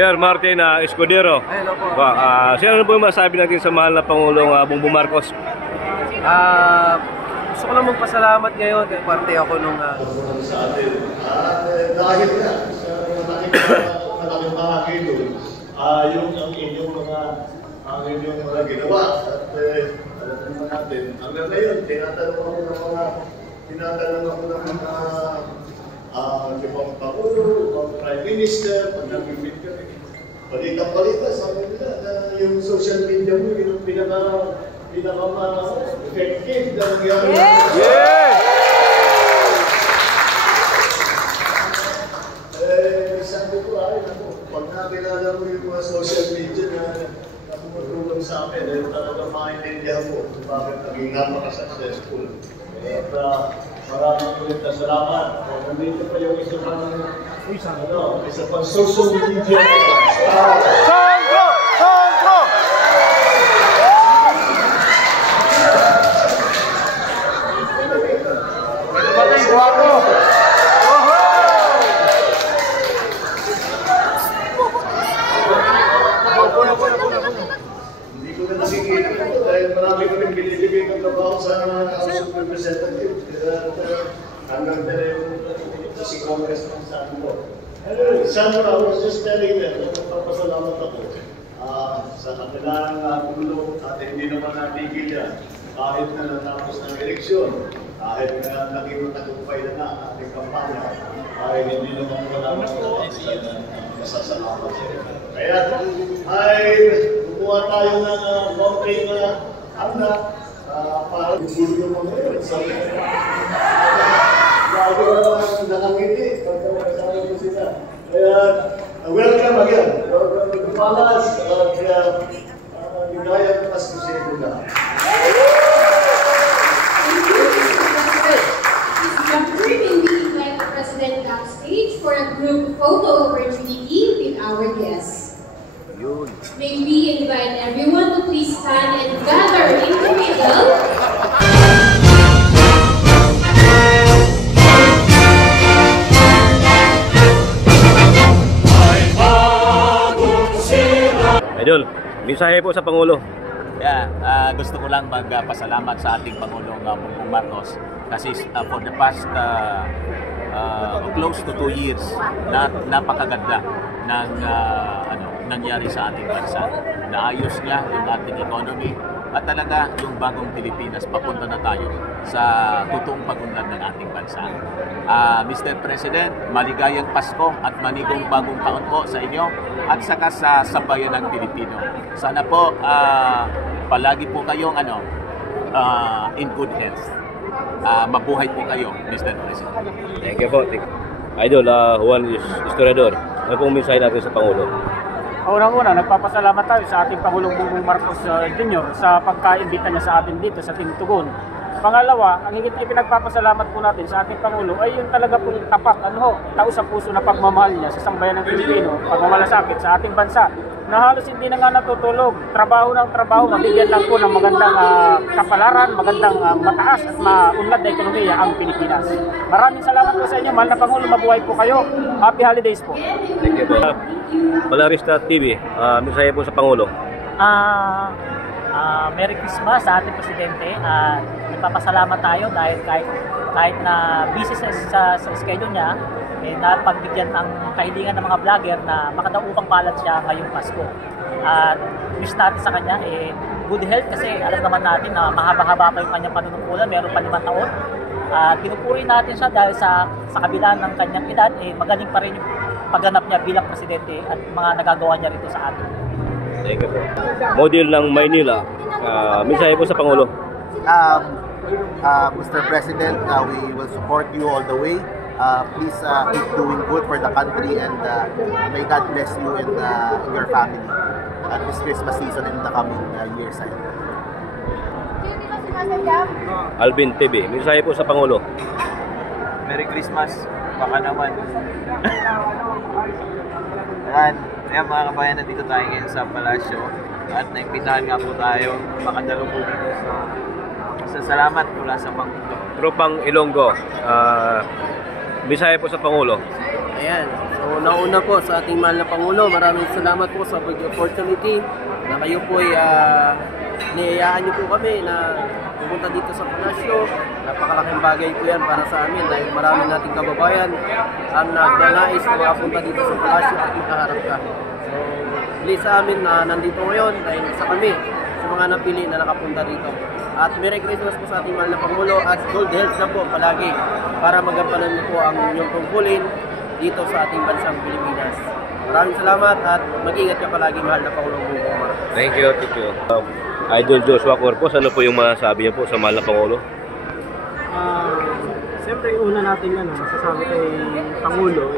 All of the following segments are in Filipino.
Sir Martin Escudero. Hello po. Sir, ano po yung masabi natin sa mahal na Pangulong Bongbong Marcos? Gusto ko lang magpasalamat ngayon kay parte ako nung sa atin. Dahil na sa malaking bahagi doon, yung inyong mga ginawa at alam naman natin, hanggang ngayon, tinatanong ako ng mga ibang Pangulo, ibang Prime Minister, pag nag-meet kami. Balita-balita, sabi nila na yung social media mo, yung pinaka-effective na nangyari. Yes! Sabi ko, pag nakilala mo yung mga social media na tumutulong sa amin, talagang maintindihan mo kung bakit naging napaka-successful. At maraming ulit na salamat. Nandito pa yung isa pang social media. Songko! Songko! Hindi ko na nakikita ito dahil marami ko rin binibigay ng trabaho sa House of Representatives. Hanggang na rin si Congressman Sandro. Sandro, I was just telling them, nagpapasalamat ako sa kanilang tulong at hindi naman natigil yan. Kahit na natapos ng eleksyon, kahit na naging matagumpay na ang ating kampanya, ay hindi naman wala masasalamat sa iyo. Kaya ay kumuha tayo ng mountain na handa para ibulyo mo ngayon. Lagi na nakangiti pagkakasama mo sila. Kaya welcome again. Palas at ligayang paskusin na. President backstage for a group photo opportunity with our guests. May we invite everyone to please stand and gather in the middle. Idol, mensahe po sa Pangulo. Gusto ko lang magpasalamat sa ating Pangulong Bongbong Marcos kasi for the past close to 2 years napakaganda ng nangyari sa ating bansa. Naayos niya yung ating economy at talaga yung bagong Pilipinas, papunta na tayo sa totoong pagunlad ng ating bansa. Mr. President, maligayang Pasko at manigong bagong taon po sa inyo at saka sa bayan ng Pilipino. Sana po palagi po kayong in good health. Mabuhay po kayo, Mr. President. Thank you po. Idol, Juan Historiador, ano pong mensahe natin sa Pangulo? Unang-una, nagpapasalamat tayo sa ating Pangulong Bongbong Marcos Jr. sa pagka-imbita niya sa atin dito sa Team Tugon. Pangalawa, ang higit pinagpapasalamat po natin sa ating Pangulo ay yung talaga pong tapat, taos sa puso na pagmamahal niya sa sambayan ng Pilipino, pagmamalasakit sa ating bansa, na halos hindi na nga natutulog, trabaho ng trabaho, mabigyan lang po ng magandang kapalaran, magandang mataas at maunlad na ekonomiya ang Pilipinas. Maraming salamat po sa inyo, mahal na Pangulo, mabuhay po kayo. Happy holidays po. Thank you po. Balarista TV, mensahe po sa Pangulo. Merry Christmas sa ating Presidente. Nagpapasalamat tayo dahil kahit na busy sa schedule niya, napagbigyan ang kahilingan ng mga vlogger na makadaupang palad siya ngayong Pasko. At wish natin sa kanya good health kasi alam naman natin na mahaba-haba pa yung kanyang panunungkulan, meron pa 5 taon. Pinupuri natin siya dahil sa kabila ng kanyang edad, magaling pa rin yung pagganap niya bilang Presidente at mga nagagawa niya rito sa atin. Thank you po. Model ng Maynila, mensahe po sa Pangulo. Mr. President, we will support you all the way. Please keep doing good for the country and may God bless you and your family at this Christmas season and the coming years ahead. Alvin TV, mensahe po sa Pangulo. Merry Christmas, baka naman. Ayan mga kabayan, nandito tayo ngayon sa Palasyo at naimbitahan nga po tayo makadalubog dito sa salamat mula sa Pangulo. Tropang Ilonggo, mensahe po sa Pangulo. Ayan, So, nauna po sa ating mahal na Pangulo, maraming salamat po sa opportunity na kayo po ay niyayaan niyo po kami na pumunta dito sa Palasyo. Napakalaking bagay po yan para sa amin dahil marami nating kababayan ang nagnanais na makapunta dito sa Palasyo at makaharap ka. So, please sa amin na nandito ngayon dahil isa kami sa mga napili na nakapunta dito. At Merry Christmas po sa ating mahal na Pangulo at good health na po palagi para magampanan niyo po ang inyong tungkulin dito sa ating bansang Pilipinas. Maraming salamat at mag-ingat ka palagi, mahal na Pangulong Bongbong Marcos. Thank you, thank you. Idol Joshua Corpus, ano po yung masasabi niyo po sa mahal na Pangulo? Siyempre, una natin masasabi kay Pangulo,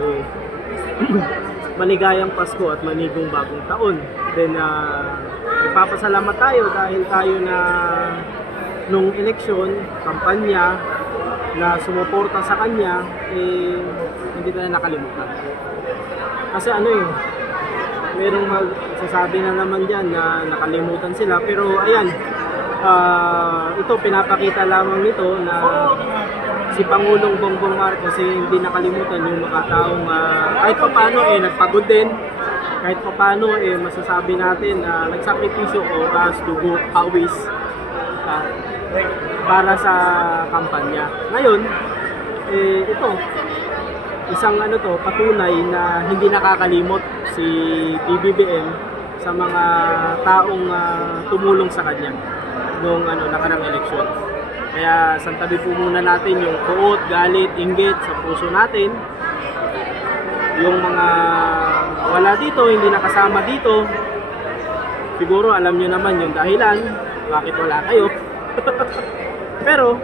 maligayang Pasko at manigong bagong taon. Then, nagpapasalamat tayo dahil tayo na nung eleksyon, kampanya, na sumuporta sa kanya, hindi tayo nakalimutan. Kasi merong magsasabi na naman dyan na nakalimutan sila, pero ayan, ito pinapakita lamang nito na si Pangulong Bongbong Marcos hindi nakalimutan yung mga taong kahit papano nagpagod din, kahit papano masasabi natin na nagsakripisyo oras, dugo, pawis para sa kampanya. Ngayon, ito isang patunay na hindi nakakalimot si PBBM sa mga taong tumulong sa kanya noong nakarang eleksyon. Kaya santabi po muna natin yung kuot, galit, inggit sa puso natin. Yung mga wala dito, hindi nakasama dito, siguro alam nyo naman yung dahilan bakit wala kayo. Pero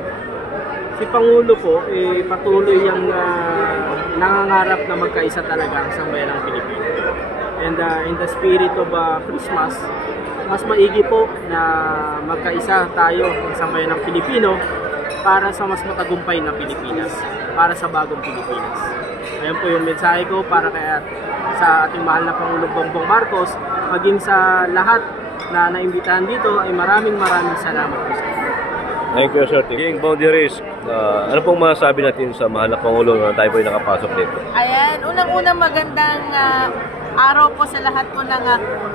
si Pangulo po patuloy yung nangangarap na magkaisa talaga ang sambayan ng Pilipinas. And in the spirit of Christmas, mas maigi po na magkaisa tayo ng sambayan ng Pilipino para sa mas matagumpay na Pilipinas, para sa bagong Pilipinas. Ayan po yung mensahe ko para sa ating mahal na Pangulong Bongbong Marcos, maging sa lahat na naimbitahan dito ay maraming salamat po sa inyo. Thank you, sir. King Boundaries, ano pong masasabi natin sa mahal na Pangulo na tayo po ay nakapasok dito? Ayan, unang-unang magandang araw po sa lahat po ng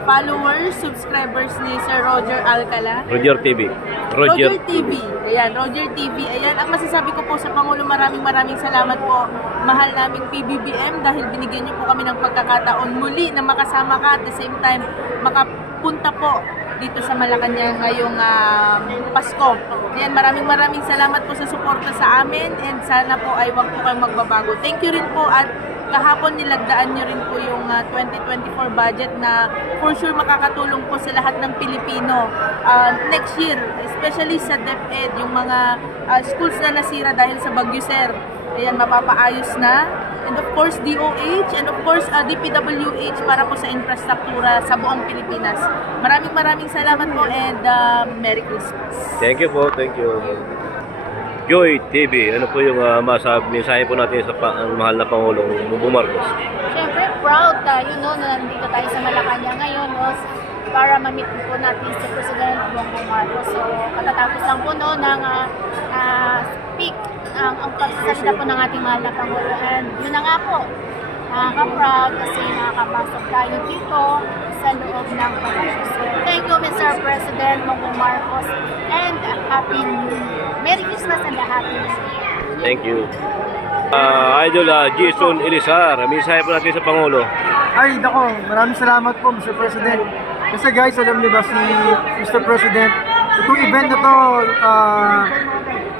followers, subscribers ni Sir Roger Alcala. Roger TV. Roger TV. Ayan, Roger TV. Ayan, ang masasabi ko po sa Pangulo, maraming salamat po. Mahal naming PBBM dahil binigyan niyo po kami ng pagkakataon muli na makasama ka at the same time makapunta po dito sa Malacanang ngayong Pasko. Ayan, maraming salamat po sa suporta sa amin and sana po ay wag po kayong magbabago. Thank you rin po at kahapon nilagdaan nyo rin po yung 2024 budget na for sure makakatulong po sa lahat ng Pilipino next year, especially sa DepEd, yung mga schools na nasira dahil sa Bagyo Sir. Ayan, mapapaayos na. And of course, DOH and of course, DPWH para po sa infrastruktura sa buong Pilipinas. Maraming salamat po and Merry Christmas. Thank you po, thank you. Joy TV, ano po yung mensahe po natin sa mahal na Pangulong Bongbong Marcos? Siyempre, proud tayo na nandito tayo sa Malacanang ngayon para ma-meet po natin si President Bongbong Marcos. So, katatapos lang po ng speak ang pagsasalita po ng ating mahal na Pangulo. And yun na nga po, nakaka-proud kasi nakakapasok tayo dito sa loob ng Palasyo. So, thank you, Mr. President Bongbong Marcos, and Happy New Year. Merry Christmas and a Happy New Year. Thank you. Idol Jason Elizar, mensahe po natin sa Pangulo. Ay, nako, maraming salamat po, Mr. President. Kasi guys, alam niyo ba si Mr. President, itong event na to,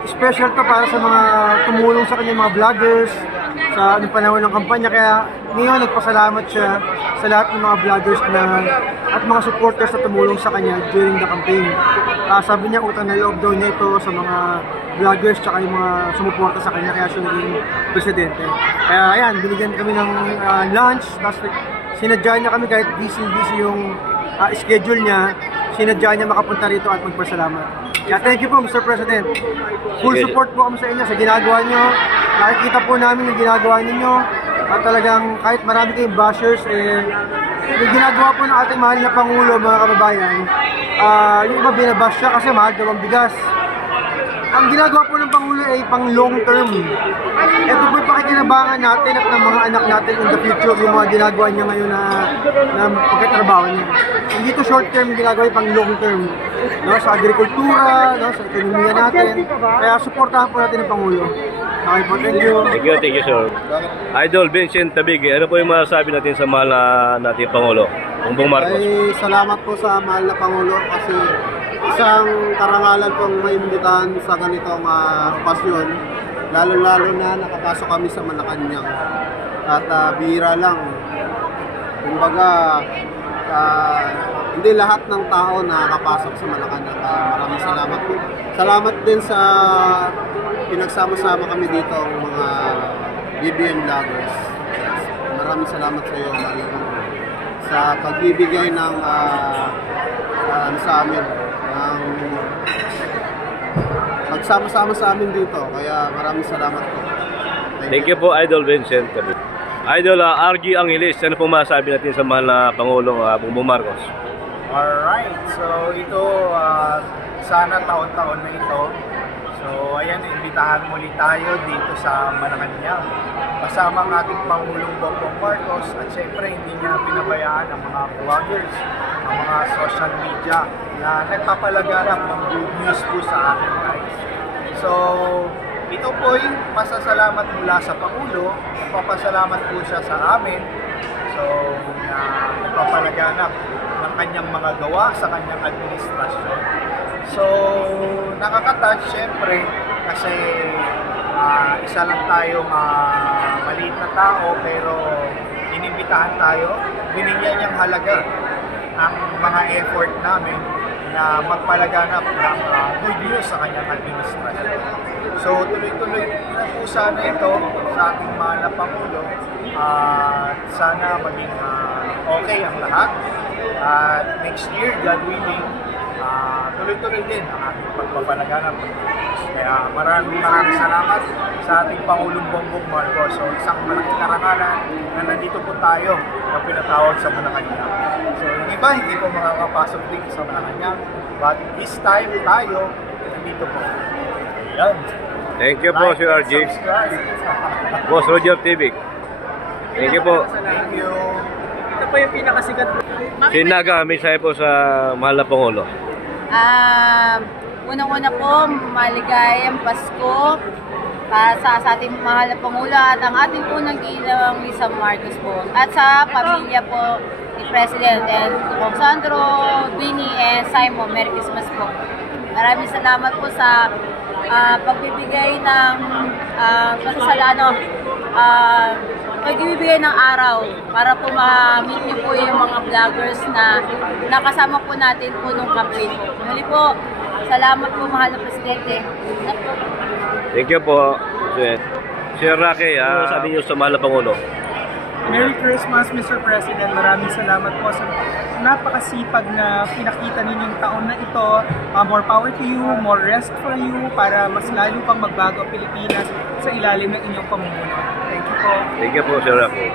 special to para sa mga tumulong sa kanya, mga vloggers, sa panahon ng kampanya. Kaya ngayon, nagpasalamat siya sa lahat ng mga vloggers at mga supporters na tumulong sa kanya during the campaign. Sabi niya, utang na loob daw niya ito sa mga vloggers at yung mga sumuporta sa kanya, kaya siya naging presidente. Kaya ayan, binigyan kami ng lunch, tapos sinadya niya kami kahit busy yung schedule niya, sinadya niya makapunta rito at magpasalamat. Kaya thank you po, Mr. President. Full support po kami sa inyo sa ginagawa niyo. Nakikita po namin yung ginagawa ninyo at talagang kahit marami kayong bashers, yung ginagawa po ng ating mahal na Pangulo, mga kababayan, yung iba binabash siya kasi mahal daw ang bigas. Ang ginagawa po ng Pangulo ay pang long term. Ito po'y pakikinabangan natin at ng mga anak natin in the future yung mga ginagawa niya ngayon na pagkatrabaho niya. Hindi to short term, ginagawa yung pang long term. No, sa agrikultura, no, sa ekonomiya natin. Kaya suportahan po natin ang Pangulo. Okay po, thank you. Thank you, sir. Idol Vincent Tabigi, ano po yung masasabi natin sa mahal na nating Pangulo, Bongbong Marcos? Ay, salamat po sa mahal na Pangulo kasi isang karangalan pong maimbitahan sa ganitong okasyon. Lalo-lalo na nakapasok kami sa Malacanang. At bihira lang. Kumbaga, hindi lahat ng tao nakakapasok sa Malacanang. Maraming salamat po. Salamat din sa pinagsama-sama kami dito ang mga BBM vloggers. Maraming salamat sa iyo, sa pagbibigay ng sa amin, ng magsama-sama sa amin dito. Kaya maraming salamat po. Thank you po, Idol Vincent. Idol RG Angeles, ano pong masasabi natin sa mahal na Pangulong Bongbong Marcos? Alright, so ito sana taon-taon na ito. So ayan, imbitahan muli tayo dito sa Malacanang. Kasama ang ating Pangulong Bongbong Marcos at syempre hindi niya pinabayaan ang mga vloggers, ang mga social media na nagpapalaganap ng good news po sa ating guys. So ito po'y masasalamat mula sa Pangulo, nagpapasalamat po siya sa amin. So na nagpapalaganap ng kanyang mga gawa sa kanyang administrasyon. So nakaka-touch syempre kasi isa lang tayong maliit na tao pero inimbitahan tayo, binigyan niyang halaga ang mga effort namin na magpalaganap ng good news sa kanyang administrasyon. So tuloy-tuloy na po sana ito sa ating mahal na Pangulo at sana maging okay ang lahat at next year, God willing, tuloy-tuloy din ang ating pagpapalaganap. Kaya maraming salamat sa ating Pangulong Bongbong Marcos. So isang malaking karangalan na nandito po tayo na pinatawag sa Malacanang. So yung iba hindi po makakapasok din sa Malacanang, but this time tayo nandito po. Ayan. Thank you po, Sir RG. Boss Roger TV. Thank you po. Thank you. Ito po yung pinakasikat. Sinaga, mensahe po sa mahal na Pangulo. Unang-una po, maligayang Pasko sa ating mahal na Pangulo at ang ating unang ginawang Lisa Marcos po. At sa pamilya po ni President and Kong Sandro, Vinny, and Simon. Merry Christmas po. Maraming salamat po sa pagbibigay ng pagbibigay ng araw para po ma-meet niyo po yung mga vloggers na nakasama po natin po nung campaign po. Muli po, salamat po mahal na Presidente. Thank you po. Sir Rocky, sabi niyo sa mahal na Pangulo. Merry Christmas, Mr. President. Maraming salamat po sa napakasipag na pinakita ninyong taon na ito. More power to you, more rest for you para mas lalo pang magbago ang Pilipinas sa ilalim ng inyong pamumuno. Thank you po. Thank you po, Sir Rocky.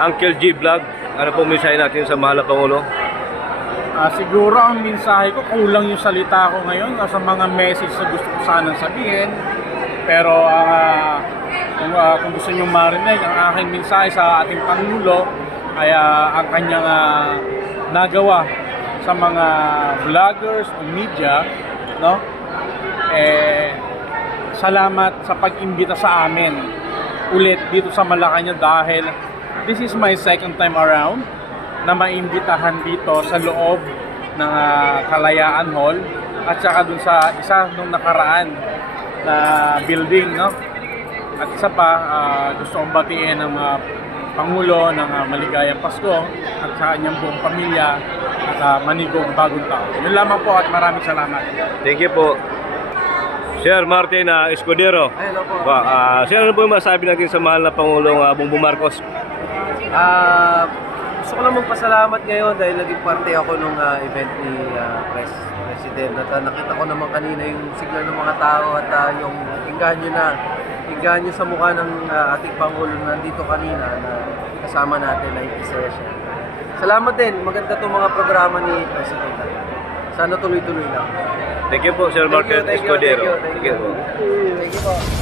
Uncle G Vlog, ano pong mensahe natin sa mahal na Pangulo? Siguro ang mensahe ko, kulang yung salita ko ngayon sa mga message na gusto ko sanang sabihin. Pero kung gusto nyo marinig, ang aking mensahe sa ating Pangulo ay ang kanyang nagawa sa mga vloggers o media, no? Salamat sa pag-imbita sa amin ulit dito sa Malacanang dahil this is my second time around na maimbitahan dito sa loob ng Kalayaan Hall at saka dun sa isa nung nakaraan na building, no? At isa pa, gusto kong batiin ng Pangulo ng maligayang Pasko at sa kanyang buong pamilya at manigong bagong taon. Yun lamang po at maraming salamat. Thank you po. Sir Martin Escudero. Hello po. Sir, ano po yung masabi natin sa mahal na Pangulong Bongbong Marcos? Gusto ko lang magpasalamat ngayon dahil naging parte ako nung event ni President at nakita ko naman kanina yung sigla ng mga tao at yung inganyo sa mukha ng ating Pangulo na nandito kanina na kasama natin na ikisaya siya. Salamat din, maganda itong mga programa ni President. Sana tuloy-tuloy lang. Thank you po, Sir Martin Escudero. Thank you po. Thank you po.